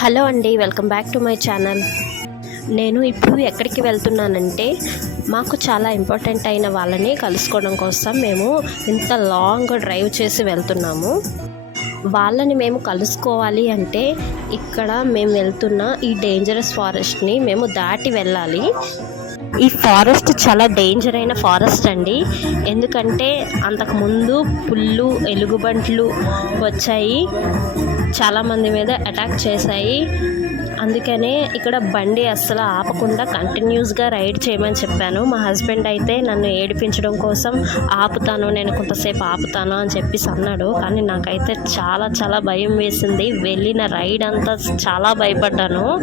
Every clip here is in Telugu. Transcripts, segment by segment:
హలో అండి welcome back to my channel. నేను ఇప్పుడు ఎక్కడికి వెళ్తున్నానంటే మాకు చాలా ఇంపార్టెంట్ అయిన వాళ్ళని కలుసుకోవడం కోసం మేము ఇంత లాంగ్ డ్రైవ్ చేసి వెళ్తున్నాము. వాళ్ళని మేము కలుసుకోవాలి అంటే ఇక్కడ మేము వెళ్తున్న ఈ డేంజరస్ ఫారెస్ట్ని మేము దాటి వెళ్ళాలి. ఈ ఫారెస్ట్ చాలా డేంజర్ అయిన ఫారెస్ట్ అండి. ఎందుకంటే అంతకుముందు పుల్లు ఎలుగుబంట్లు వచ్చాయి. చాలామంది మీద అటాక్ చేశాయి. అందుకనే ఇక్కడ బండి అస్సలు ఆపకుండా కంటిన్యూస్గా రైడ్ చేయమని చెప్పాను. మా హస్బెండ్ అయితే నన్ను ఏడిపించడం కోసం ఆపుతాను నేను కొంతసేపు ఆపుతాను అని చెప్పేసి అన్నాడు. కానీ నాకైతే చాలా చాలా భయం వేసింది. వెళ్ళిన రైడ్ అంతా చాలా భయపడ్డాను.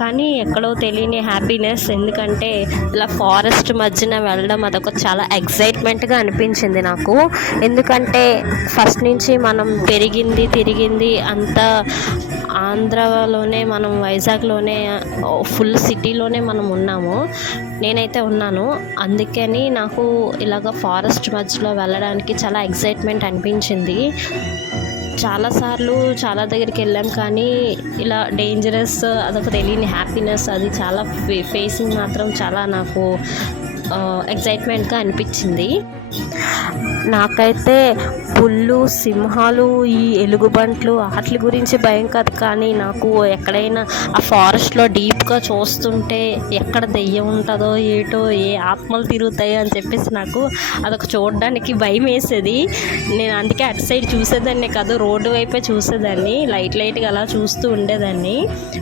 కానీ ఎక్కడో తెలియని హ్యాపీనెస్. ఎందుకంటే ఇలా ఫారెస్ట్ మధ్యన వెళ్ళడం అదొక చాలా ఎక్సైట్మెంట్గా అనిపించింది నాకు. ఎందుకంటే ఫస్ట్ నుంచి మనం పెరిగింది తిరిగింది అంతా ఆంధ్రలోనే మనం వైజాగ్లోనే ఫుల్ సిటీలోనే మనం ఉన్నాము. నేనైతే ఉన్నాను. అందుకని నాకు ఇలాగ ఫారెస్ట్ మధ్యలో వెళ్ళడానికి చాలా ఎక్సైట్మెంట్ అనిపించింది. చాలాసార్లు చాలా దగ్గరికి వెళ్ళాం కానీ ఇలా డేంజరస్ అదొక తెలియని హ్యాపీనెస్ అది చాలా ఫే ఫేసింగ్ మాత్రం చాలా నాకు ఎగ్జైట్మెంట్గా అనిపించింది. నాకైతే పుళ్ళు సింహాలు ఈ ఎలుగుబంట్లు వాటి గురించి భయం కాదు. కానీ నాకు ఎక్కడైనా ఆ ఫారెస్ట్లో డీప్గా చూస్తుంటే ఎక్కడ దెయ్యం ఉంటుందో ఏటో ఏ ఆత్మలు తిరుగుతాయో అని చెప్పేసి నాకు అదొక చూడడానికి భయం వేసేది. నేను అందుకే అటు సైడ్ చూసేదాన్ని కాదు రోడ్డు వైపే చూసేదాన్ని. లైట్ లైట్గా అలా చూస్తూ ఉండేదాన్ని.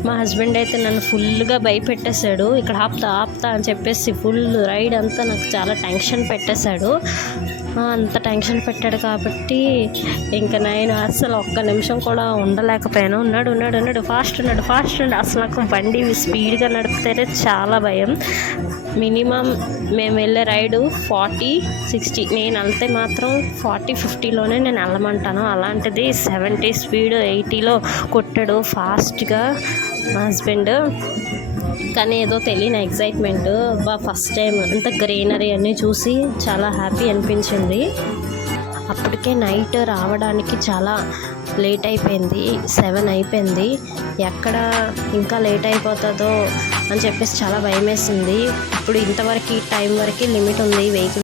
మా హస్బెండ్ అయితే నన్ను ఫుల్గా భయపెట్టేశాడు. ఇక్కడ ఆపుతా ఆపుతా అని చెప్పేసి ఫుల్ రైడ్ అంతా నాకు చాలా టెన్షన్ పెట్టేశాడు. అంత టెన్షన్ పెట్టాడు కాబట్టి ఇంకా నేను అసలు ఒక్క నిమిషం కూడా ఉండలేకపోయాను. ఉన్నాడు ఉన్నాడు ఉన్నాడు. ఫాస్ట్ ఉన్నాడు ఫాస్ట్ ఉన్నాడు. అసలు నాకు బండి స్పీడ్గా నడిపితేనే చాలా భయం. మినిమం మేము వెళ్ళే రైడు ఫార్టీ సిక్స్టీ. నేను వెళ్తే మాత్రం ఫార్టీ ఫిఫ్టీలోనే నేను వెళ్ళమంటాను. అలాంటిది సెవెంటీ స్పీడ్ ఎయిటీలో కొట్టాడు ఫాస్ట్గా మా హస్బెండ్. కానీ ఏదో తెలియని ఎగ్జైట్మెంట్ బా ఫస్ట్ టైం అంత గ్రీనరీ అన్నీ చూసి చాలా హ్యాపీ అనిపించింది. అప్పటికే నైట్ రావడానికి చాలా లేట్ అయిపోయింది సెవెన్ అయిపోయింది. ఎక్కడ ఇంకా లేట్ అయిపోతుందో అని చెప్పేసి చాలా భయం వేసింది ఇప్పుడు ఇంతవరకు ఈ టైం వరకు లిమిట్ ఉంది వెహికల్